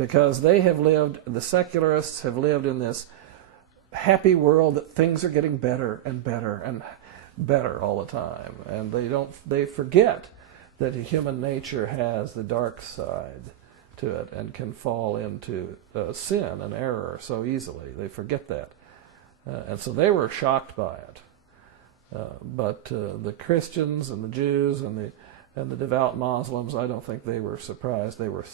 because they have lived, the secularists have lived in this happy world that things are getting better and better and better all the time, and they forget that human nature has the dark side to it and can fall into sin and error so easily. They forget that, and so they were shocked by it. But the Christians and the Jews and the devout Muslims, I don't think they were surprised. They were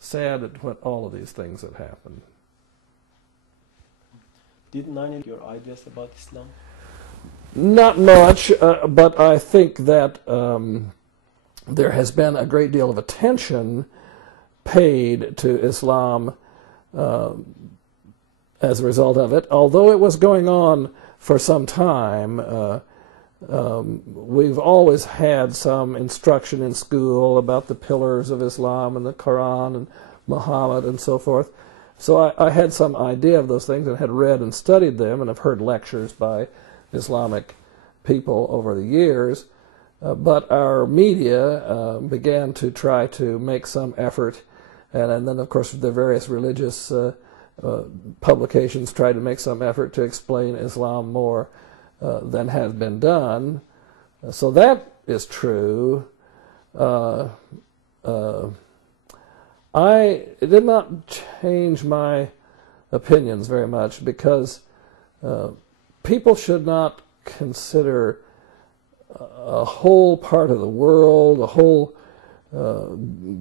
sad at what all of these things had happened. Did 9/11 your ideas about Islam? Not much, but I think that there has been a great deal of attention paid to Islam as a result of it. Although it was going on for some time, we've always had some instruction in school about the pillars of Islam and the Quran and Muhammad and so forth. So I had some idea of those things and had read and studied them, and have heard lectures by Islamic people over the years. But our media began to try to make some effort, and then of course the various religious publications tried to make some effort to explain Islam more than had been done. So that is true. It did not change my opinions very much, because people should not consider a whole part of the world, a whole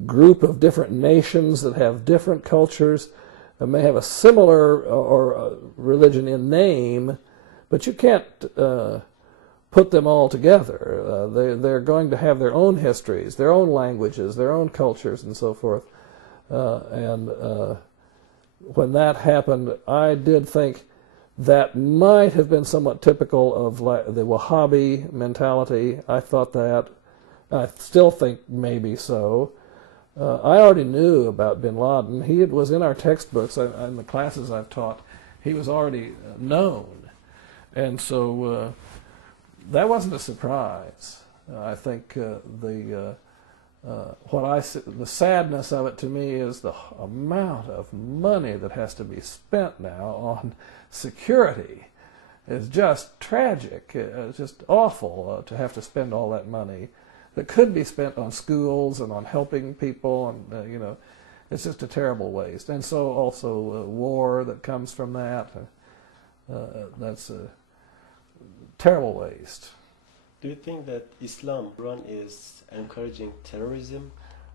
group of different nations that have different cultures, that may have a similar religion in name, but you can't put them all together. They're going to have their own histories, their own languages, their own cultures, and so forth. When that happened, I did think that might have been somewhat typical of the Wahhabi mentality. I thought that. I still think maybe so. I already knew about bin Laden. He was in our textbooks, in the classes I've taught. He was already known. And so that wasn't a surprise. I think the sadness of it to me is the amount of money that has to be spent now on security. Is just tragic. It's just awful to have to spend all that money that could be spent on schools and on helping people, and it's just a terrible waste. And so also war that comes from that. That's a terrible waste. Do you think that Islam is encouraging terrorism,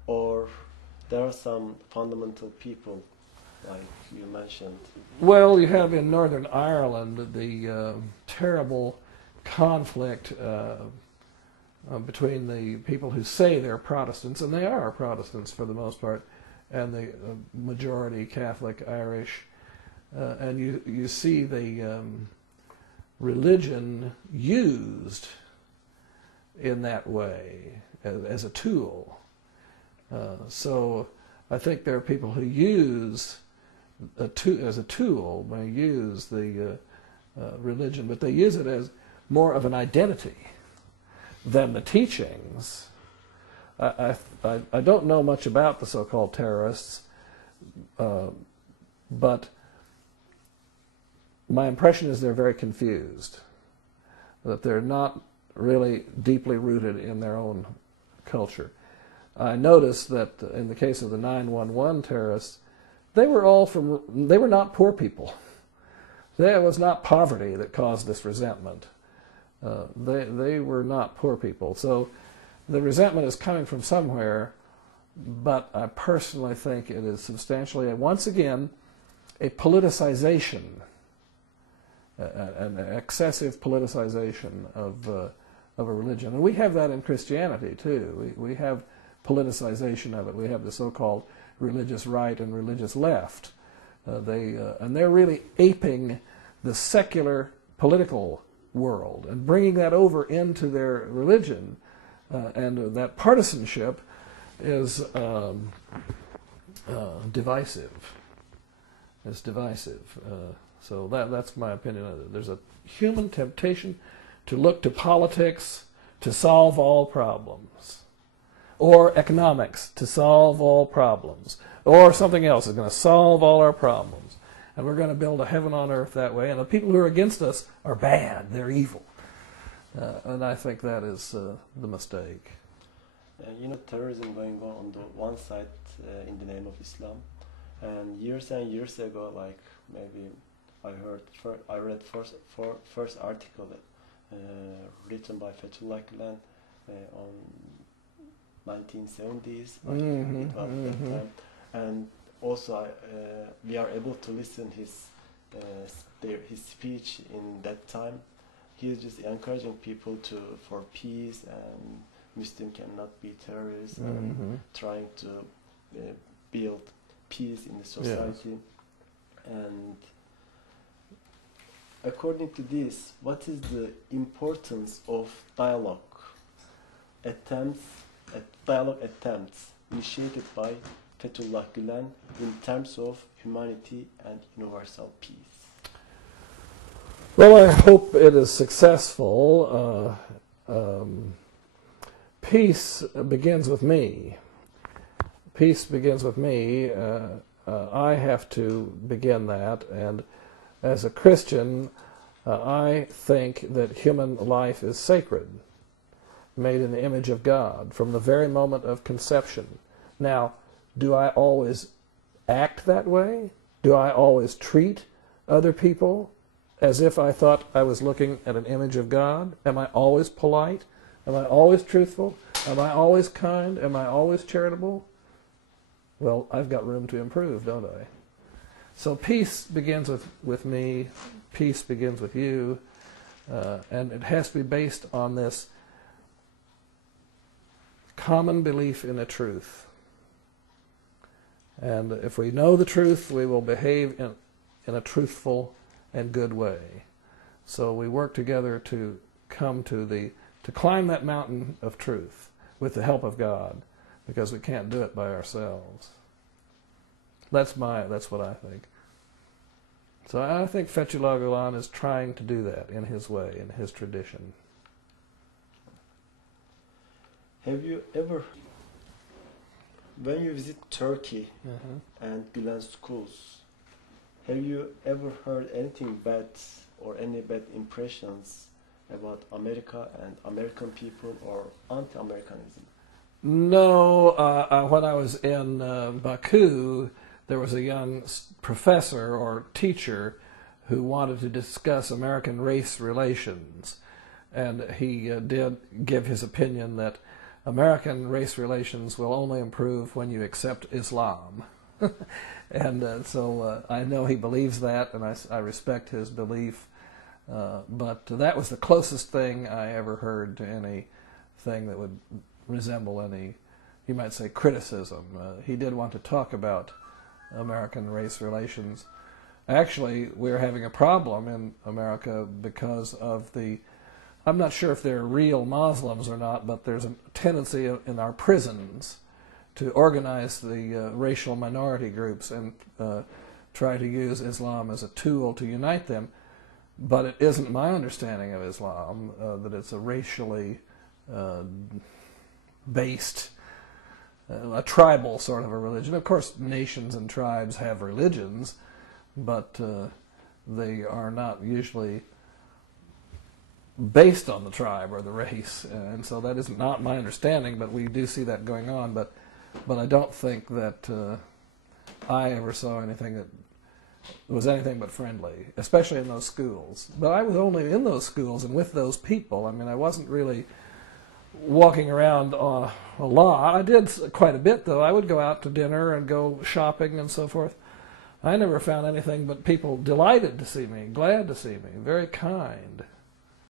or there are some fundamental people, like you mentioned? Well, you have in Northern Ireland the terrible conflict between the people who say they're Protestants, and they are Protestants for the most part, and the majority Catholic Irish. And you see the religion used in that way as a tool. So I think there are people who use as a tool, may use the religion, but they use it as more of an identity than the teachings. I don't know much about the so-called terrorists, but my impression is they're very confused, that they're not really deeply rooted in their own culture. I noticed that in the case of the 9/11 terrorists, they were not poor people. There was not poverty that caused this resentment. They were not poor people. So the resentment is coming from somewhere, but I personally think it is substantially, once again, a politicization, an excessive politicization of a religion. And we have that in Christianity too. We have politicization of it. We have the so-called religious right and religious left. And they're really aping the secular political world and bringing that over into their religion. And that partisanship is divisive. It's divisive. So that's my opinion of it. There's a human temptation to look to politics to solve all problems, or economics to solve all problems, or something else is going to solve all our problems. And we're going to build a heaven on earth that way. And the people who are against us are bad. They're evil. And I think that is the mistake. You know, terrorism going on the one side in the name of Islam. And years ago, like maybe I read first article written by Fethullah Gulen on 1970s. It was that time. And also, we are able to listen his speech in that time. He is just encouraging people for peace, and Muslim cannot be terrorists, and trying to build peace in the society. Yes. And according to this, what is the importance of dialogue attempts initiated by Fethullah Gulen in terms of humanity and universal peace? Well, I hope it is successful. Peace begins with me. Peace begins with me. I have to begin that, and as a Christian, I think that human life is sacred, made in the image of God from the very moment of conception. Now, do I always act that way? Do I always treat other people as if I thought I was looking at an image of God? Am I always polite? Am I always truthful? Am I always kind? Am I always charitable? Well, I've got room to improve, don't I? So peace begins with me. Peace begins with you. And it has to be based on this common belief in a truth. And if we know the truth, we will behave in a truthful and good way. So we work together to come to climb that mountain of truth with the help of God, because we can't do it by ourselves. That's what I think. So I think Fethullah Gulen is trying to do that in his way, in his tradition. Have you ever, when you visit Turkey and Gulen schools, have you ever heard anything bad or any bad impressions about America and American people, or anti-Americanism? No. When I was in Baku, there was a young professor or teacher who wanted to discuss American race relations. And he did give his opinion that American race relations will only improve when you accept Islam. And so I know he believes that, and I respect his belief. But that was the closest thing I ever heard to anything that would resemble any, you might say, criticism. He did want to talk about American race relations. Actually, we're having a problem in America because of I'm not sure if they're real Muslims or not, but there's a tendency in our prisons to organize the racial minority groups and try to use Islam as a tool to unite them. But it isn't my understanding of Islam that it's a racially based, a tribal sort of a religion. Of course, nations and tribes have religions, but they are not usually based on the tribe or the race. And so that is not my understanding, but we do see that going on. But I don't think that I ever saw anything that was anything but friendly, especially in those schools. But I was only in those schools and with those people. I mean, I wasn't really walking around a lot. I did quite a bit, though. I would go out to dinner and go shopping and so forth. I never found anything but people delighted to see me, glad to see me, very kind.